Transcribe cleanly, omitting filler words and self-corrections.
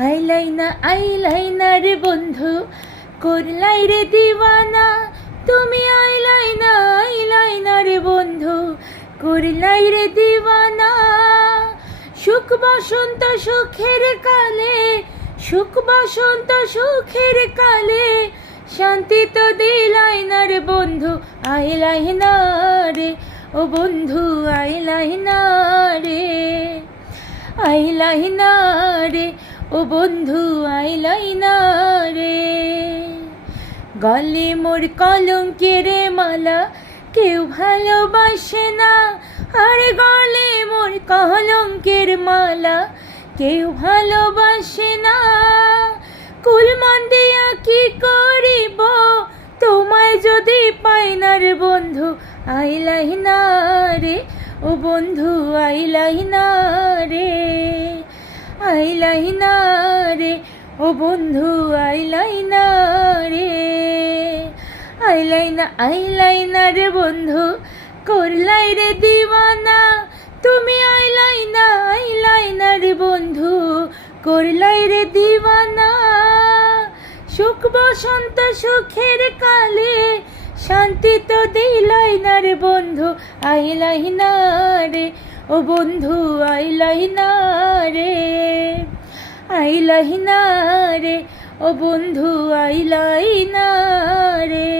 আইলাই না রে বন্ধু, করলাই রে দিওয়ানা। তুমি আইলাই না রে বন্ধু, করলাই রে দিওয়ানা। সুখ বসন্ত সুখের কালে, সুখ বসন্ত সুখের কালে, শান্তি তো দিলাই না রে বন্ধু। আইলাই না রে ও বন্ধু, আইলাই না রে, আইলাই না রে ও বন্ধু, আইলাই না রে। গলে মোর কলঙ্কের মালা, কেউ ভালোবাসে না। আর গলে মোর কলঙ্কের মালা, কেউ ভালোবাসে না। কুলমান দিয়া কি করিব, তোমায় যদি পাই না রে বন্ধু। আইলাই না রে ও বন্ধু, আইলাই না রে, আইলাই না রে ও বন্ধু, আইলাই না রে। আইলাই না রে বন্ধু, করলাই রে দিওয়ানা। তুমি আইলাই না রে বন্ধু, করলাই রে দিওয়ানা। সুখ বসন্ত সুখের কালে, শান্তি তো দিলাই না রে বন্ধু। আইলাই না রে ও বন্ধু, আইলাই না রে, আইলাই না রে ও বন্ধু, আইলাই না রে।